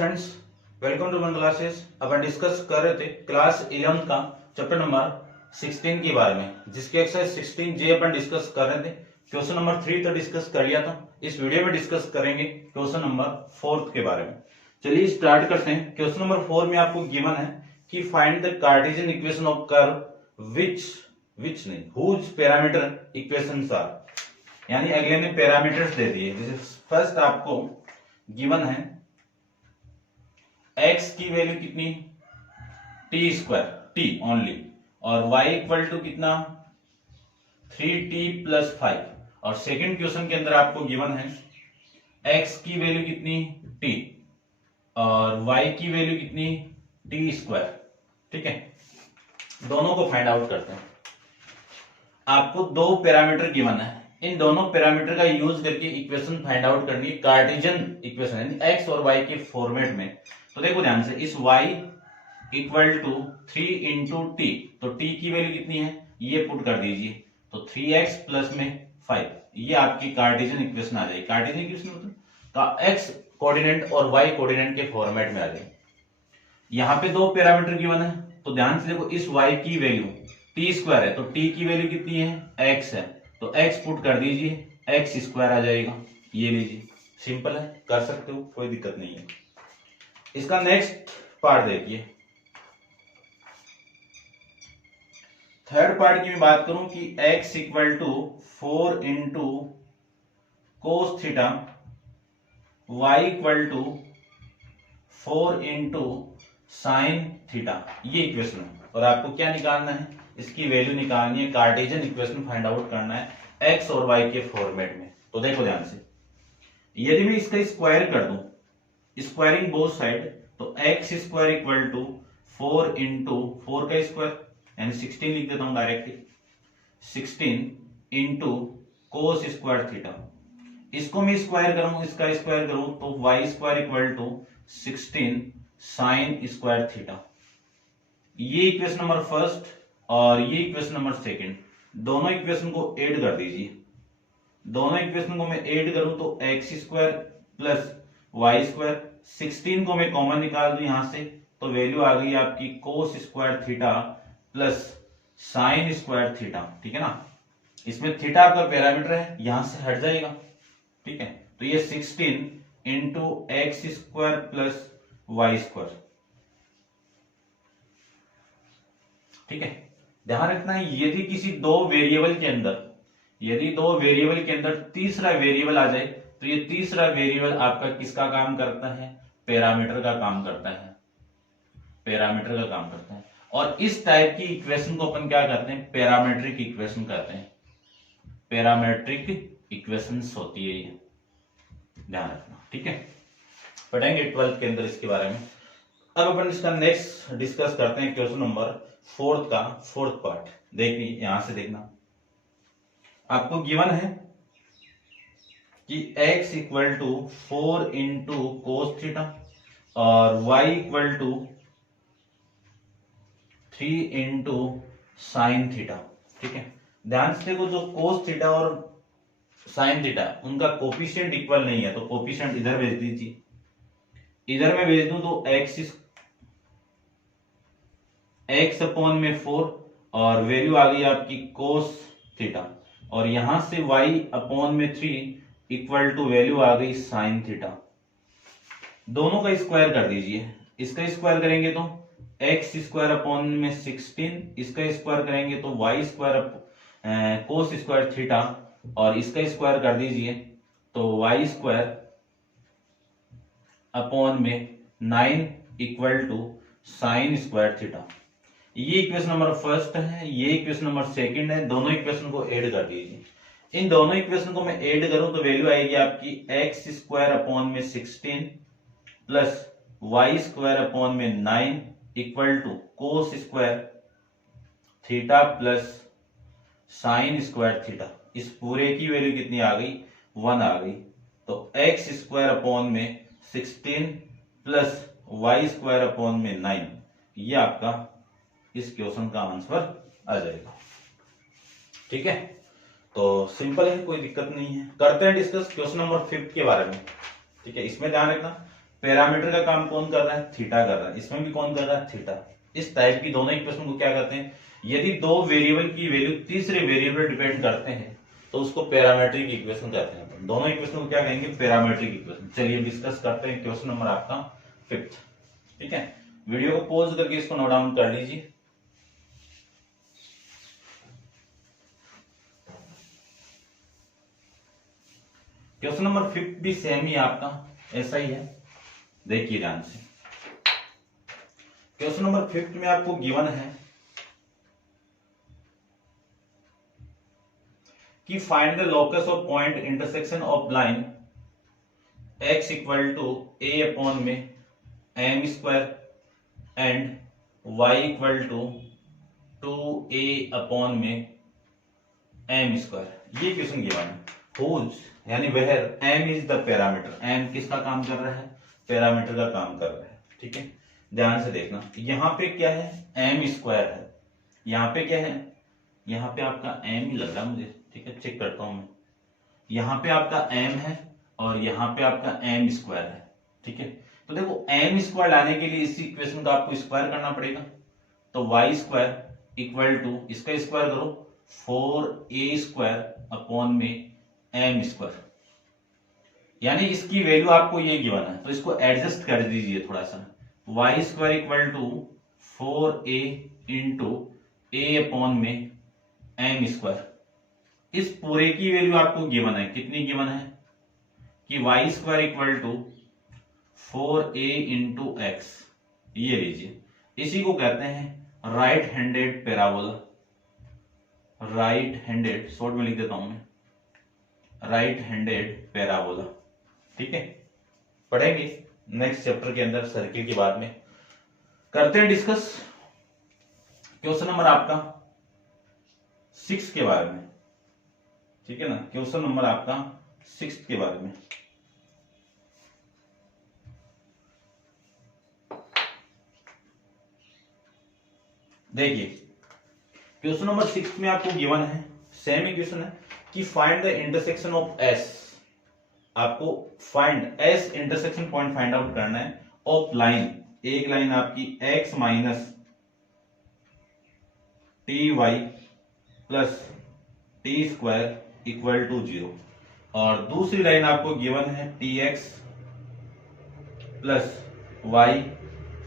Friends, welcome to one classes. अपन discuss कर रहे थे क्लास 11 का चैप्टर नंबर 16 के बारे में, जिसके एक्सरसाइज 16 जे अपन डिस्कस कर रहे थे। क्वेश्चन नंबर 3 तो डिस्कस कर लिया था। इस वीडियो में डिस्कस करेंगे क्वेश्चन नंबर 4 के बारे में। चलिए स्टार्ट करते हैं। क्वेश्चन नंबर 4 में आपको गिवन है कि find the Cartesian equation of curve विच नहीं हुज पैरामीटर इक्वेशंस आर, यानी अगले ने पैरामीटर्स दे दिए। जैसे फर्स्ट आपको गिवन है x की वैल्यू कितनी, टी स्क्वायर, टी ओनली, और y इक्वल टू कितना 3t प्लस 5। और सेकंड क्वेश्चन के अंदर आपको गिवन है x की वैल्यू कितनी t और y की वैल्यू कितनी t स्क्वायर। ठीक है, दोनों को फाइंड आउट करते हैं। आपको दो पैरामीटर गिवन है, इन दोनों पैरामीटर का यूज करके इक्वेशन फाइंड आउट करनी है, कार्टेशियन इक्वेशन यानी x और y के फॉर्मेट में। तो देखो ध्यान से, इस y equal to 3 into t, तो t की वैल्यू कितनी है ये पुट कर दीजिए, तो 3x प्लस में 5, ये आपकी कार्टेशियन इक्वेशन आ जाएगी। कार्टेशियन इक्वेशन मतलब x कोऑर्डिनेट और y कोऑर्डिनेट के फॉर्मेट में आ जाएगी। यहाँ पे दो पैरामीटर गिवन है, तो ध्यान से देखो, इस y की वैल्यू टी स्क्वायर है, तो t की वैल्यू कितनी है x है, तो x पुट कर दीजिए, x स्क्वायर आ जाएगा। ये लीजिए, सिंपल है, कर सकते हो, कोई दिक्कत नहीं है। इसका नेक्स्ट पार्ट देखिए, थर्ड पार्ट की मैं बात करूं कि x equal to 4 into cos theta, y equal to 4 into sine theta, ये इक्वेशन है। और आपको क्या निकालना है, इसकी वैल्यू निकालनी है, कार्टेशियन इक्वेशन फाइंड आउट करना है x और y के फॉर्मेट में। तो देखो ध्यान से, यदि मैं इसका स्क्वायर कर दूं, स्क्वायरिंग बोथ साइड, तो x square equal to 4 into 4 का स्क्वायर यानी 16 लिख देता हूं directly, 16 into cos square theta. इसको मैं स्क्वायर करूं, इसका स्क्वायर करूं, तो y square equal to 16 sine square theta. ये इक्वेशन नंबर फर्स्ट और ये इक्वेशन नंबर सेकंड, दोनों इक्वेशन को ऐड कर दीजिए। दोनों इक्वेशन को मैं ऐड करूं तो x square plus y square, 16 को मैं कॉमन निकाल दूं यहां से, तो वैल्यू आ गई आपकी कोस square theta plus sine square theta. ठीक है ना, इसमें थीटा आपका पैरामीटर है, यहां से हट जाएगा। ठीक है, तो ये 16 into x square plus y square. ठीक है, ध्यान रखना है, यदि किसी दो वेरिएबल के अंदर, यदि दो वेरिएबल के अंदर तीसरा वेरिएबल आ जाए, तो ये तीसरा वेरिएबल आपका किसका काम करता है, पैरामीटर का काम करता है, पैरामीटर का काम करता है। और इस टाइप की इक्वेशन को अपन क्या करते हैं, पैरामेट्रिक इक्वेशन कहते हैं। पैरामेट्रिक इक्वेशंस होती है ये, ध्यान रखना। ठीक है, पढ़ेंगे 12th के अंदर इसके बारे में। अब अपन इसका नेक्स्ट डिस्कस करते हैं क्वेश्चन नंबर 4 का फोर्थ पार्ट। देखिए यहां से देखना, आपको गिवन है कि x equal to 4 into cos theta और y equal to 3 into sine theta. ठीक है, ध्यान से देखो, जो कोस थीटा और साइन थीटा उनका कोफिशिएंट इक्वल नहीं है, तो कोफिशिएंट इधर भेज दीजिए, इधर में भेज दूं तो x अपॉन में 4 और वैल्यू आ गई आपकी कोस थीटा, और यहां से y अपॉन में 3 इक्वल टू वैल्यू आ गई साइन थीटा। दोनों का स्क्वायर कर दीजिए, इसका स्क्वायर करेंगे तो x स्क्वायर अपॉन में 16, इसका स्क्वायर करेंगे तो y स्क्वायर कोस स्क्वायर थीटा, और इसका स्क्वायर कर दीजिए तो y स्क्वायर अपॉन में 9 equal to sine square theta. ये इक्वेशन नंबर फर्स्ट है, ये इक्वेशन नंबर सेकंड है, दोनों इक्वेशन को ऐड कर दीजिए। इन दोनों इक्वेशन को मैं ऐड करूं तो वैल्यू आएगी आपकी एक्स स्क्वायर अपॉन में 16 प्लस वाई स्क्वायर अपॉन में 9 equal to cos square theta plus sine square theta. इस पूरे की वैल्यू कितनी आ गई, 1 आ गई, तो एक्स स्क्वायर अपॉन में 16 प्लस वाई स्क्वायर अपॉन में 9, ये आपका इस क्वेश्चन का आंसर आ जाएगा। ठीक है, तो सिंपल है, कोई दिक्कत नहीं है। करते हैं डिस्कस क्वेश्चन नंबर 5 के बारे में। ठीक है, इसमें ध्यान रखना, पैरामीटर का काम कौन कर रहा है, थीटा कर रहा है, इसमें भी कौन कर रहा है, थीटा। इस टाइप की दोनों इक्वेशन को क्या कहते हैं, यदि दो वेरिएबल की वैल्यू तीसरे वेरिएबल डिपेंड करते हैं तो उसको पैरामीट्रिक इक्वेशन कहते हैं। अपन दोनों इक्वेशन को क्या कहेंगे, पैरामीट्रिक इक्वेशन। चलिए डिस्कस करते हैं क्वेश्चन नंबर आपका 5। ठीक है, वीडियो को पॉज करके इसको नोट डाउन कर लीजिए। क्वेश्चन नंबर 5 भी सेम ही आपका ऐसा ही है, देखिए ध्यान से। क्वेश्चन नंबर 5 में आपको गिवन है कि find the locus of point intersection of line x equal to a upon में m square and y equal to 2a upon में m स्क्वायर। ये क्वेश्चन गिवन है। हुज यानी where m is the parameter, m किसका काम कर रहा है, पैरामीटर का काम कर रहा है। ठीक है, ध्यान से देखना, यहाँ पे क्या है, m स्क्वायर है, यहाँ पे क्या है, यहाँ पे आपका m ही लग रहा है मुझे। ठीक है, चेक करता हूं मैं, यहाँ पे आपका m है और यहाँ पे आपका m स्क्वायर है। ठीक है, तो देखो m स्क्वायर लाने के लिए इस इक्वेशन का आपको स्क्वायर करना पड़ेगा, तो y स्क्वायर इक्वल टू इसका स्क्वायर करो 4a स्क्वायर अपॉन में m स्क्वायर, यानी इसकी वैल्यू आपको ये गिवन है, तो इसको एडजस्ट कर दीजिए थोड़ा सा। y square equal to 4a into a upon में m स्क्वायर, इस पूरे की वैल्यू आपको गिवन है, कितनी गिवन है कि y square equal to 4a into x, ये लीजिए। इसी को कहते हैं right handed parabola, right handed, short में लिख देता हूं मैं, राइट हैंडेड पैराबोला। ठीक है, पढ़ेंगे नेक्स्ट चैप्टर के अंदर सर्किल के बाद में। करते हैं डिस्कस क्वेश्चन नंबर आपका 6 के बारे में। ठीक है ना, क्वेश्चन नंबर आपका 6 के बारे में। देखिए क्वेश्चन नंबर 6 में आपको गिवन है, सेम इक्वेशन है कि find the intersection of s. आपको find s intersection point find out करना है ऑफ लाइन, एक लाइन आपकी x minus t y plus t square equal to 0, और दूसरी लाइन आपको गिवन है t x plus y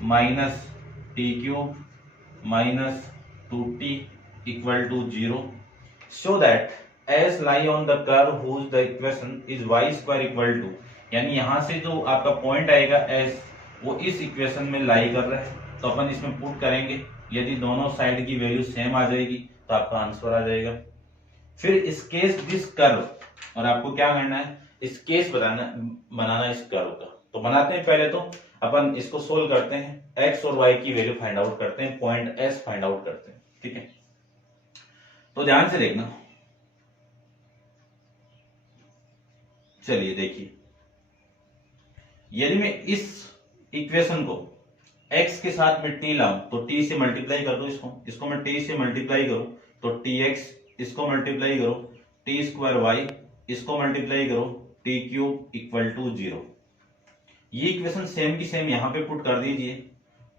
minus t cube minus 2t equal to 0, so that s lie on the curve whose the equation is y square equal to, यानी यहां से जो आपका point आएगा s वो इस इक्वेशन में लाई कर रहा है, तो अपन इसमें पुट करेंगे। यदि दोनों साइड की वैल्यू सेम आ जाएगी तो आपका आंसर आ जाएगा। फिर इस केस दिस कर्व, और आपको क्या करना है, इस केस बनाना इस कर्व का। तो बनाते हैं, पहले तो अपन इसको सोल्व करते हैं, x और y की वैल्यू फाइंड आउट करते हैं, पॉइंट s फाइंड आउट करते हैं। ठीक है, तो ध्यान से देखना। चलिए देखिए, यदि मैं इस इक्वेशन को x के साथ में t लाऊं तो t से मल्टीप्लाई कर दो, इसको मैं t से मल्टीप्लाई करूं तो tx, इसको मल्टीप्लाई करो टी स्क्वायर वाई, इसको मल्टीप्लाई करो टी क्यूब इक्वल टू 0। ये इक्वेशन सेम की सेम यहां पे पुट कर दीजिए,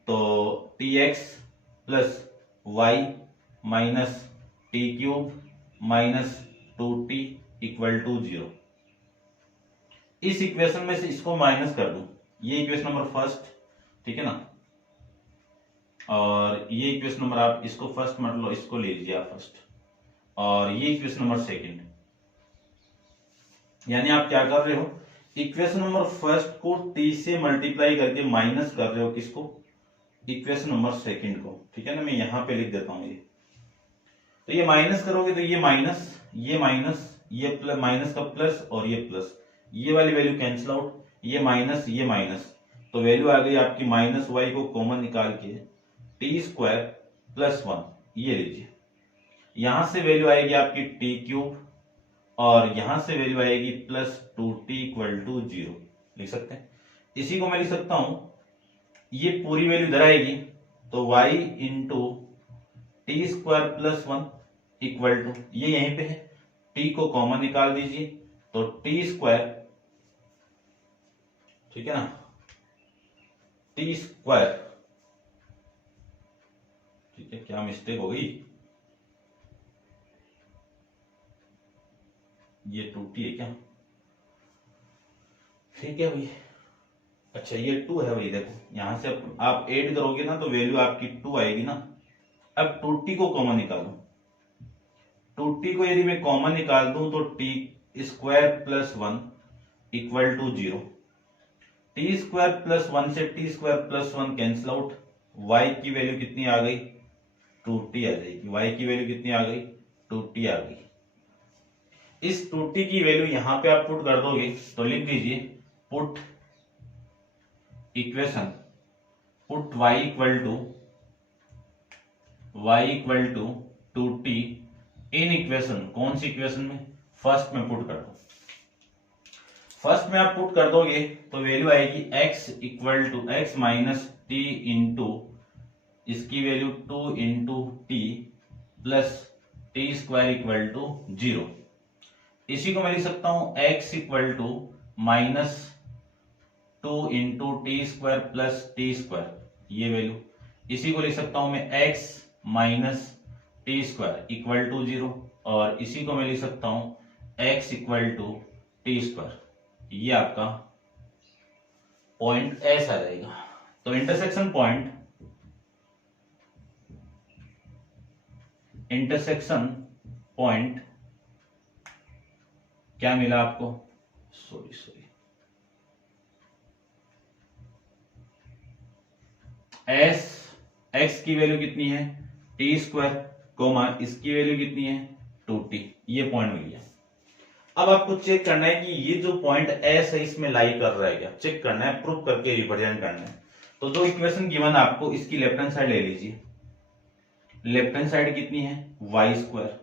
तो t x plus y minus t cube minus 2t equal to 0। इस इक्वेशन में से इसको माइनस कर दूं, ये इक्वेशन नंबर फर्स्ट, ठीक है ना, और ये इक्वेशन नंबर, आप इसको फर्स्ट मत लो, इसको ले लीजिए आप फर्स्ट, और ये इक्वेशन नंबर सेकंड। यानी आप क्या कर रहे हो, इक्वेशन नंबर फर्स्ट को t से मल्टीप्लाई करके माइनस कर रहे हो, किसको, इक्वेशन नंबर सेकंड को। ठीक है ना, मैं यहां पे लिख देता हूं ये, तो ये माइनस करोगे तो ये माइनस, ये माइनस, ये प्लस, माइनस का प्लस और ये प्लस, ये वाली वैल्यू कैंसिल आउट, ये माइनस, तो वैल्यू आ गई आपकी माइनस वाई को कॉमन निकाल के टी स्क्वायर प्लस 1, ये लीजिए। यहां से वैल्यू आएगी आपकी टी क्यूब और यहां से वैल्यू आएगी प्लस 2t इक्वल टू 0, लिख सकते हैं। इसी को मैं लिख सकता हूं, ये पूरी वैल्यू इधर आएगी तो y into t square plus 1 equal to, ये यहीं पे है, t को कॉमन निकाल दीजिए तो टी स्क्वायर, ठीक है ना, टी स्क्वायर, ठीक है, क्या मिस्टेक हो गई, ये 2t है क्या, ठीक है भाई, अच्छा ये 2 है भाई, देखो यहां से आप ऐड करोगे ना तो वैल्यू आपकी 2 आएगी ना। अब 2t को कॉमन निकालो, 2t को यदि मैं कॉमन निकाल दूं तो t square plus 1 equal to 0, t square plus 1 से t square plus 1 cancel out, y की वैल्यू कितनी आ गई, 2t आ जाएगी, y की वैल्यू कितनी आ गई, 2t आ गई। इस 2t की वैल्यू यहां पे आप पुट कर दोगे तो लिख दीजिए put equation, put y equal to 2t in equation, कौन सी इक्वेशन में, फर्स्ट में पुट कर दो, फर्स्ट में आप पुट कर दोगे तो वैल्यू आएगी x equal to x minus t into इसकी value 2 into t plus t square equal to 0। इसी को मैं लिख सकता हूं x equal to minus 2 into t square plus t square, ये वैल्यू, इसी को लिख सकता हूं मैं x minus t square equal to 0, और इसी को मैं लिख सकता हूं x equal to t square, ये आपका पॉइंट एस आ जाएगा। तो इंटरसेक्शन पॉइंट क्या मिला आपको, सॉरी एस, एक्स की वैल्यू कितनी है टी स्क्वायर, कोमा इसकी वैल्यू कितनी है 2t, ये पॉइंट मिल गया। अब आपको चेक करना है कि ये जो पॉइंट एस है इसमें लाई कर रहा है क्या, चेक करना है, प्रूफ करके रिप्रेजेंट करना है। तो जो इक्वेशन गिवन आपको, इसकी लेफ्ट हैंड साइड ले लीजिए, लेफ्ट हैंड साइड कितनी है वाई स्क्वायर,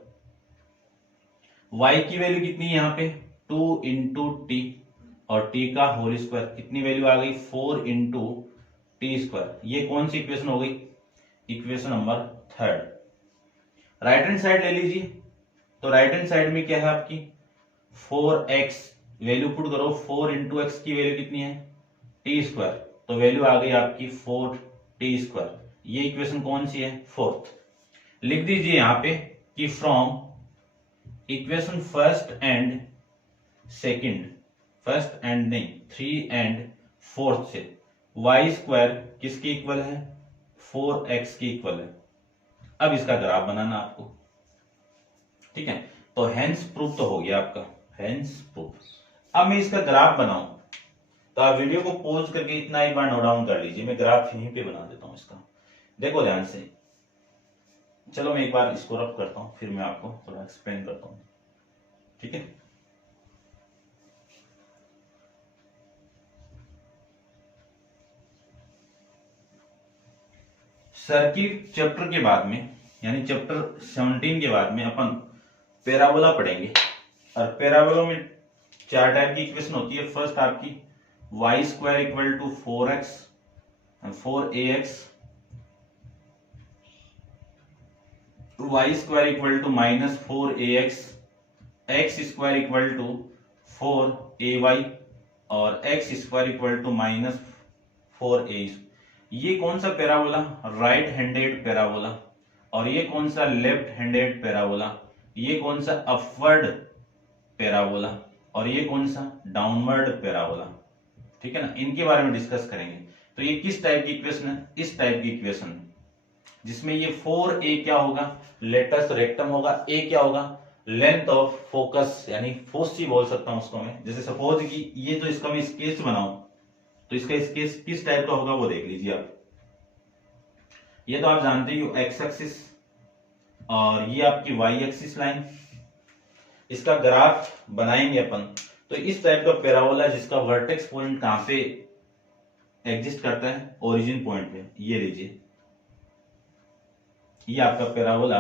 y की वैल्यू कितनी है यहाँ पे 2 इंटू टी, और t का होल स्क्वायर, कितनी वैल्यू आ गई 4 इंटू टी स्क्वायर, ये कौन सी इक्वेशन हो गई, equation number 3। Right hand side ले लीजिए, तो राइट हैंड साइड में क्या है आपकी 4x, वैल्यू पुट करो, 4 इंटू एक्स की वैल्यू कितनी है टी स्क्वायर, तो वैल्यू आ गई आपकी 4t स्क्वायर, ये इक्वेशन कौन सी है 4th। लिख दीजिए यहां पे कि from equation first and second, first and नहीं 3 एंड 4th से y स्क्वायर किसके इक्वल है 4x के इक्वल है। अब इसका ग्राफ बनाना आपको, ठीक है, तो हेंस प्रूफ तो हो गया आपका, हेंस प्रूफ। अब मैं इसका ग्राफ बनाऊं तो आप वीडियो को पॉज करके इतना एक बार नोट डाउन कर लीजिए, मैं ग्राफ यहीं पे बना देता हूं इसका, देखो ध्यान से, चलो मैं एक बार इसको रब करता हूं फिर मैं आपको थोड़ा एक्सप्लेन करता हूं, ठीक है। सर्किट चैप्टर के बाद में, यानी चैप्टर 17 के बाद में अपन पैराबोला पढ़ेंगे, और पैराबोला में 4 टाइप की इक्वेशन होती है। फर्स्ट आपकी y square equal to 4x 4ax, y square equal to minus 4ax, x square equal to 4ay, और x square equal to minus 4a। ये कौन सा पैराबोला, राइट हैंडेड पैराबोला, और ये कौन सा लेफ्ट हैंडेड पैराबोला, ये कौन सा अपवर्ड पैराबोला, और ये कौन सा डाउनवर्ड पैराबोला, ठीक है ना, इनके बारे में डिस्कस करेंगे। तो ये किस टाइप की इक्वेशन है, इस टाइप की इक्वेशन जिसमें ये 4a क्या होगा लेटस रेक्टम होगा, a क्या होगा लेंथ ऑफ फोकस, यानी फोसी बोल सकता हूं उसको मैं। जैसे सपोज कि ये तो इसका मैं स्केच बनाऊं तो इसका स्केच किस टाइप का होगा वो देख लीजिए आप। ये तो आप जानते ही हो एक्स एक्सिस, और ये आपकी वाई एक्सिस लाइन, इसका ग्राफ बनाएंगे अपन तो इस टाइप का पैराबोला जिसका वर्टेक्स पॉइंट कहां पे एग्जिस्ट करता है, ओरिजिन पॉइंट पे, ये लीजिए, ये आपका parabola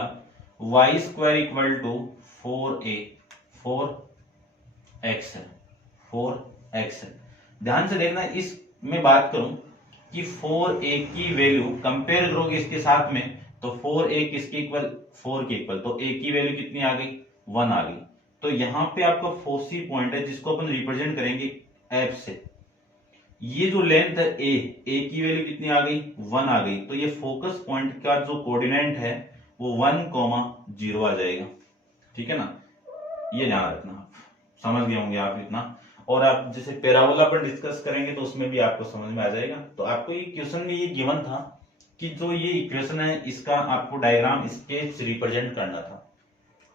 y square equal to 4x है, 4x है। ध्यान से देखना, इस में बात करूं कि 4a की वैल्यू कंपेयर करोगे इसके साथ में तो 4a किसके इक्वल 4 के इक्वल, तो a की वैल्यू कितनी आ गई 1 आ गई। तो यहां पे आपका फोसी पॉइंट है जिसको अपन रिप्रेजेंट करेंगे f से, ये जो लेंथ है ए की वैल्यू कितनी आ गई 1 आ गई, तो ये फोकस पॉइंट का जो कोऑर्डिनेट है वो 1,0 आ जाएगा। ठीक है ना, ये ध्यान रखना, आप समझ गए होंगे आप इतना। और आप जैसे पैराबोला पर डिस्कस करेंगे तो उसमें भी आपको समझ में आ जाएगा। तो आपको ये क्वेश्चन में ये गिवन था कि जो ये इक्वेशन है इसका आपको डायग्राम स्केच रिप्रेजेंट करना था।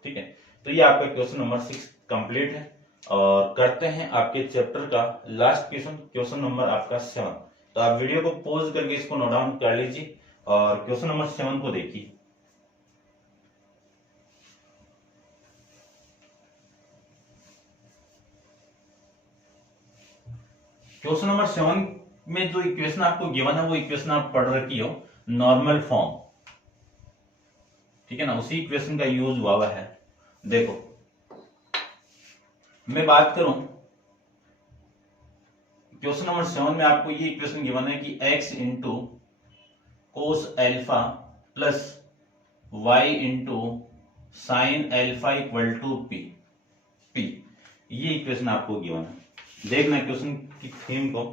ठीक है, तो ये आपका क्वेश्चन नंबर 6 कंप्लीट है। और करते हैं आपके चैप्टर का लास्ट क्वेश्चन, क्वेश्चन नंबर आपका 7। तो आप वीडियो को पॉज करके इसको नोट डाउन कर लीजिए और क्वेश्चन नंबर 7 को देखिए। क्वेश्चन नंबर 7 में जो इक्वेशन आपको गिवन है वो इक्वेशन आप पढ़ रखी हो नॉर्मल फॉर्म। ठीक है ना, उसी इक्वेशन का यूज हुआ हुआ है। देखो मैं बात करूं क्वेश्चन नंबर 7 में आपको ये इक्वेशन गिवन है कि x into cos alpha plus y into sine alpha equal to p. ये इक्वेशन आपको गिवन है। देखना क्वेश्चन की थीम को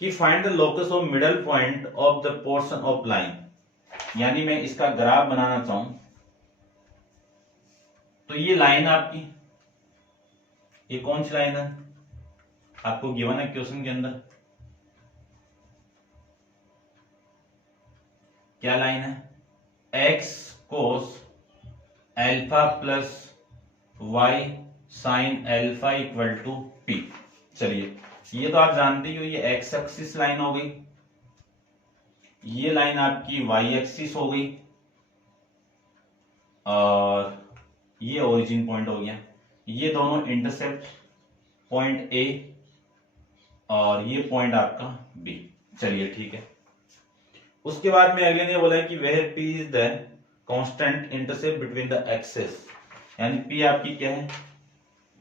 कि find the locus of middle point of the portion of line, यानी मैं इसका ग्राफ बनाना चाहूं तो ये लाइन आपकी, ये कौन सी लाइन है आपको गिवन है क्वेश्चन के अंदर, क्या लाइन है x cos alpha plus y sine alpha equal to p. चलिए ये तो आप जानते ही हो, ये x एक्सिस लाइन हो गई, ये लाइन आपकी y एक्सिस हो गई और ये ओरिजिन पॉइंट हो गया। ये दोनों इंटरसेप्ट पॉइंट A और ये पॉइंट आपका B। चलिए ठीक है, उसके बाद में अगले ने बोला है कि where P is the constant intercept between the axes, यानी P आपकी क्या है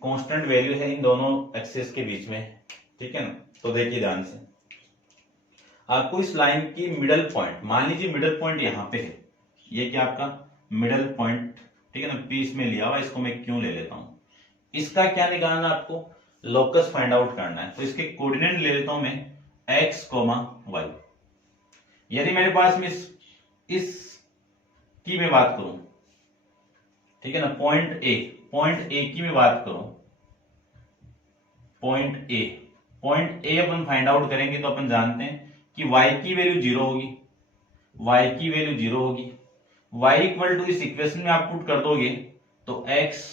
कांस्टेंट वैल्यू है इन दोनों एक्सेस के बीच में। ठीक है ना, तो देखिए ध्यान से, आपको इस लाइन की मिडल पॉइंट, मान लीजिए मिडल पॉइंट यहां पे है, ये क्या आपका मिडल पॉइंट, ठीक है ना, P इसमें लिया हुआ, इसको मैं क्यों ले लेता हूं, इसका क्या निकालना आपको लोकस फाइंड आउट करना है। तो इसके कोऑर्डिनेट ले लेता हूं मैं x, y। यदि मेरे पास में इस की मैं बात करूं, ठीक है ना, पॉइंट ए की मैं बात करूं, point A upon find out करेंगे तो अपन जानते हैं कि y की वैल्यू 0 होगी, y की वैल्यू 0 होगी। y इक्वल टू इस इक्वेशन में आप पुट कर दोगे तो x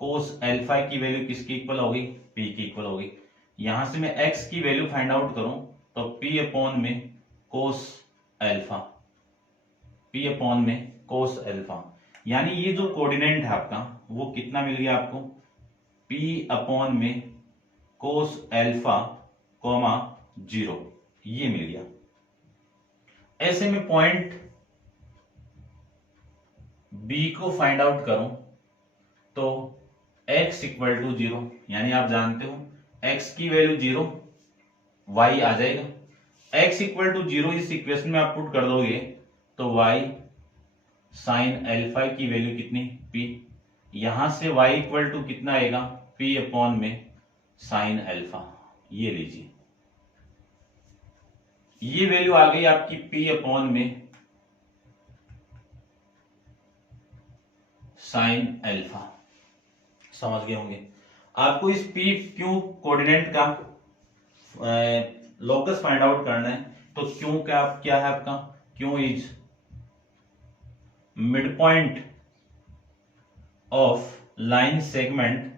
कोस एल्फा की वैल्यू किसकी इक्वल होगी, p की इक्वल होगी। यहां से मैं x की वैल्यू फाइंड आउट करूं तो p अपॉन में कोस एल्फा, p अपॉन में कोस एल्फा, यानी ये जो कोऑर्डिनेट है आपका वो कितना मिल गया आपको, p अपॉन में कोस एल्फा कॉमा 0, ये मिल गया। ऐसे में पॉइंट B को फाइंड आउट करूं तो x इक्वल टू 0, यानी आप जानते हो x की वैल्यू 0, y आ जाएगा। x इक्वल टू 0 इस इक्वेशन में आप पुट कर दोगे तो y साइन एल्फा की वैल्यू कितनी, p, यहां से y इक्वल टू कितना आएगा, p अपॉन में साइन एल्फा। ये लीजिए, ये वैल्यू आ गई आपकी p अपॉन में साइन एल्फा। समझ गए होंगे। आपको इस p क्यू कोऑर्डिनेट का लोकस फाइंड आउट करना है, तो क्यू क्या है आपका, Q is mid point of line segment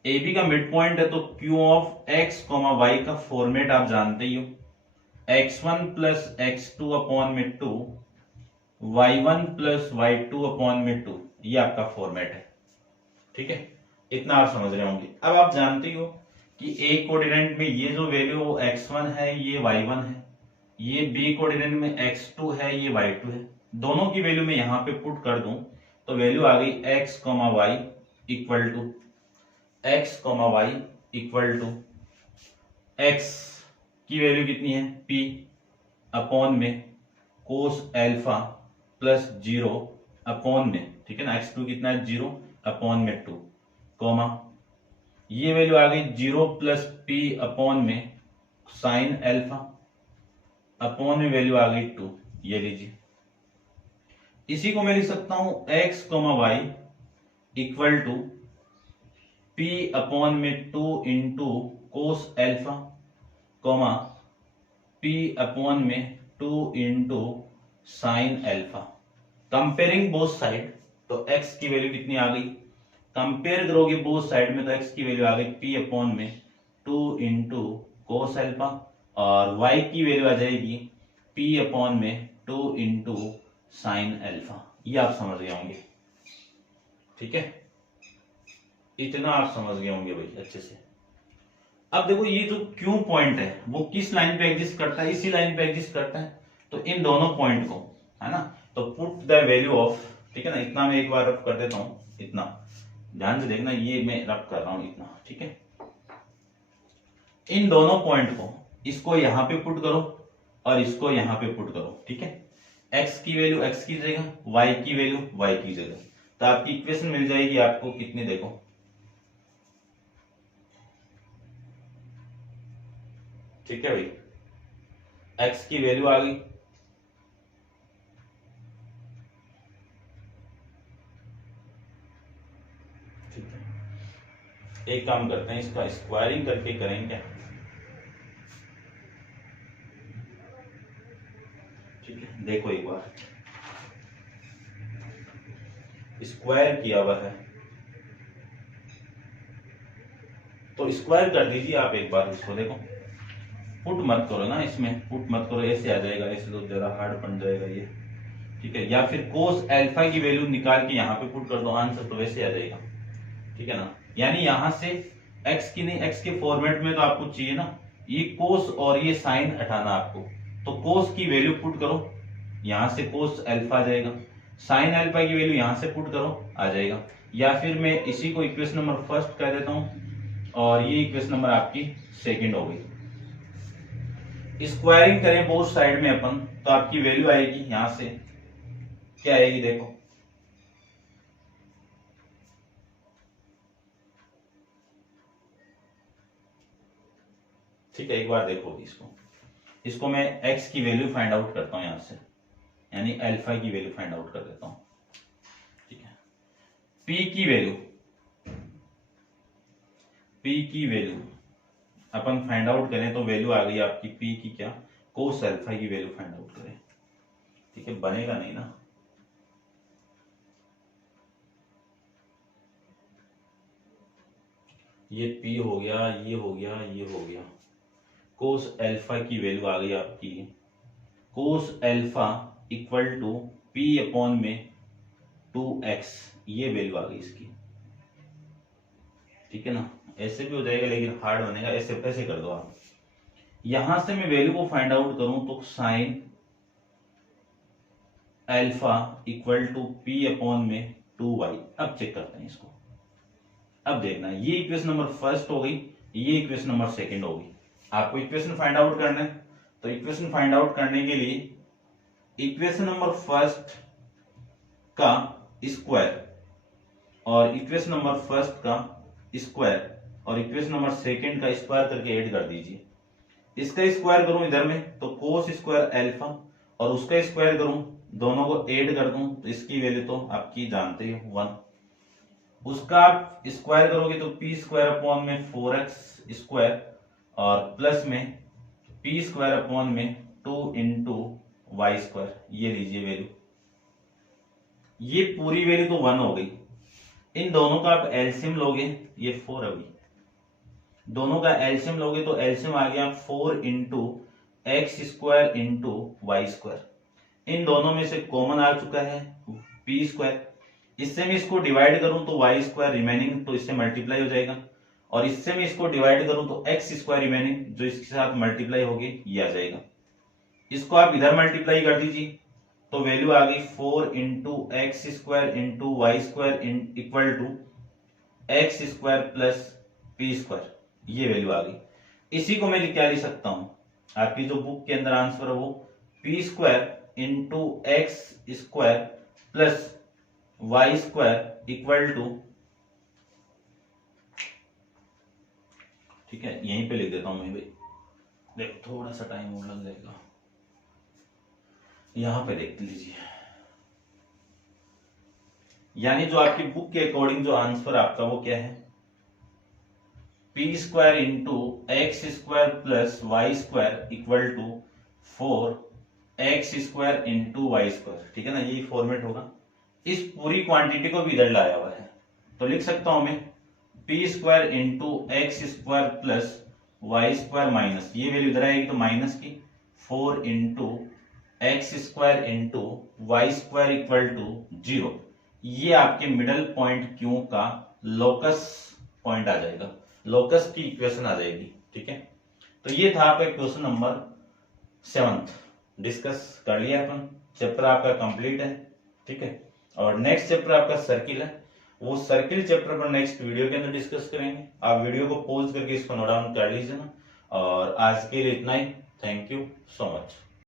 AB का मिड पॉइंट है, तो Q ऑफ x, y का फॉर्मेट आप जानते ही हो, x1 प्लस x2 अपॉन में 2, y1 प्लस y2 अपॉन में 2, ये आपका फॉर्मेट है। ठीक है, इतना आप समझ रहे होंगे। अब आप जानते हो कि A कोऑर्डिनेट में ये जो वैल्यू x1 है ये y1 है, ये B कोऑर्डिनेट में x2 है ये y2 है, दोनों की वैल्यू मैं यहां पे पुट कर दूं तो वैल्यू आ गई x, y equal to x की वैल्यू कितनी है, p अपॉन में कोस एल्फा प्लस 0 अपॉन में, ठीक है ना, x2 कितना है 0 अपॉन में 2 कॉमा ये वैल्यू आ गई 0 प्लस p अपॉन में साइन अल्फा अपॉन में वैल्यू आ गई 2, ये लीजिए। इसी को मैं लिख सकता हूं x, y equal to p upon में 2 into cos alpha comma p upon में 2 into sine alpha. Comparing both side, तो x की वैल्यू कितनी आ गई, कंपेयर करोगे बोथ साइड में तो x की वैल्यू आ गई p अपॉन में 2 इंटू कोस अल्फा और y की वैल्यू आ जाएगी p अपॉन में 2 इंटू साइन अल्फा। ये आप समझ गए होंगे, ठीक है, इतना आप समझ गए होंगे भाई अच्छे से। अब देखो ये जो क्यू पॉइंट है वो किस लाइन पे एग्जिस्ट करता है, इसी लाइन पे एग्जिस्ट करता है, तो इन दोनों पॉइंट को, है ना, तो पुट द वैल्यू ऑफ, ठीक है ना, इतना मैं एक बार रफ कर देता हूं, इतना ध्यान से देखना, ये मैं रफ कर रहा हूं इतना, ठीक है। इन दोनों पॉइंट को, इसको यहां पे पुट करो और इसको यहां पे पुट करो, ठीक है। x की वैल्यू x की जगह, y की वैल्यू y की जगह, तो आपकी इक्वेशन मिल जाएगी आपको कितनी, देखो ठीक है भाई, x की वैल्यू आ गई, ठीक है। एक काम करते हैं, इसका स्क्वायरिंग करके करेंगे क्या, ठीक है। देखो एक बार स्क्वायर किया हुआ है तो स्क्वायर कर दीजिए आप एक बार इसको, देखो पुट मत करो ना, इसमें पुट मत करो, ऐसे आ जाएगा, ऐसे तो जरा हार्ड बन जाएगा ये, ठीक है। या फिर कोस अल्फा की वैल्यू निकाल के यहाँ पे पुट कर दो, आंसर तो वैसे आ जाएगा, ठीक है ना। यानी यहां से x की नहीं, x के फॉर्मेट में तो आपको चाहिए ना, ये कोस और ये साइन हटाना आपको, तो कोस की वैल्यू पुट करो, यहां से कोस अल्फा आ जाएगा, साइन अल्फा की वैल्यू यहां से पुट करो, आ जाएगा। या फिर मैं इसी को इक्वेशन नंबर फर्स्ट कह देता हूं और ये इक्वेशन नंबर आपकी सेकंड हो गई। स्क्वायरिंग करें बोथ साइड में अपन, तो आपकी वैल्यू आएगी यहां से, क्या आएगी देखो, ठीक है। एक बार देखो इसको मैं x की वैल्यू फाइंड आउट करता हूं यहां से, यानी अल्फा की वैल्यू फाइंड आउट कर देता हूं, ठीक है। p की वैल्यू अपन फाइंड आउट करें तो वैल्यू आ गई आपकी p की, क्या, कोस अल्फा की वैल्यू फाइंड आउट करें, ठीक है। बनेगा नहीं ना, ये p हो गया, ये हो गया, ये हो गया, कोस अल्फा की वैल्यू आ गई आपकी, cos alpha equal to p upon में 2x, ये वैल्यू आ गई इसकी, ठीक है ना। ऐसे भी हो जाएगा लेकिन हार्ड बनेगा, ऐसे ऐसे कर दो आप। यहां से मैं वैल्यू को फाइंड आउट करूं तो sine alpha equal to p upon में 2y। अब चेक करते हैं इसको, अब देखना, ये इक्वेशन नंबर फर्स्ट हो गई, ये इक्वेशन नंबर सेकंड हो गई। आपको इक्वेशन फाइंड आउट करना है, तो इक्वेशन फाइंड आउट करने के लिए इक्वेशन नंबर फर्स्ट का स्क्वायर और इक्वेशन नंबर फर्स्ट का स्क्वायर और इक्वेशन नंबर सेकंड का स्क्वायर करके ऐड कर दीजिए। इसका स्क्वायर करूं इधर में तो कोस स्क्वायर अल्फा, और उसका स्क्वायर करूं, दोनों को ऐड कर दूं तो इसकी वैल्यू तो आपकी जानते हो 1। उसका आप स्क्वायर करोगे तो पी स्क्वायर अपॉन में 4x स्क्वायर और प्लस में पी स्क्वायर अपॉन में 2 इंटू वाई स्क्वायर, ये लीजिए वैल्यू, ये पूरी वैल्यू तो 1 हो गई। इन दोनों का आप एलसीएम लोगे, ये 4 अभी, दोनों का एलसीएम लोगे तो एलसीएम आ गया 4 into x square into y square. इन दोनों में से कॉमन आ चुका है पी स्क्वायर, इससे मैं इसको डिवाइड करूं तो वाई स्क्वायर रिमेनिंग, तो इससे मल्टीप्लाई हो जाएगा, और इससे मैं इसको डिवाइड करूं तो एक्स स्क्वायर रिमेनिंग, जो इसके साथ मल्टीप्लाई होगी ये आ जाएगा। इसको आप इधर मल्टीप्लाई कर दीजिए तो वैल्यू आ गई 4 into x square into y square equal to x square plus p square, ये वैल्यू आ गई। इसी को मैं क्या लिख सकता हूं, आपकी जो बुक के अंदर आंसर है वो p square into x square plus y square equal to, ठीक है यहीं पे लिख देता हूं मैं भाई, देखो थोड़ा सा टाइम और लग जाएगा, यहां पे देख लीजिए, यानी जो आपकी बुक के अकॉर्डिंग जो आंसर आपका वो क्या है, p square into x square plus y square equal to 4x square into y square, ठीक है ना, यही फॉर्मेट होगा। इस पूरी क्वांटिटी को भी इधर लाया हुआ है, तो लिख सकता हूं मैं p square into x square plus y square minus, ये वैल्यू इधर आएगी तो माइनस की 4 into x square into y square equal to 0, ये आपके मिडल पॉइंट क्यू का लोकस पॉइंट आ जाएगा, लोकस की इक्वेशन आ जाएगी, ठीक है। तो ये था आपका क्वेश्चन नंबर 7 डिस्कस कर लिया अपन, चैप्टर आपका कंप्लीट है, ठीक है। और नेक्स्ट चैप्टर आपका सर्किल है, वो सर्किल चैप्टर पर नेक्स्ट वीडियो के अंदर डिस्कस करेंगे। आप वीडियो को पॉज करके इसको नोट डाउन कर लीजिए ना। और आज के लिए इतना ही, थैंक यू सो मच।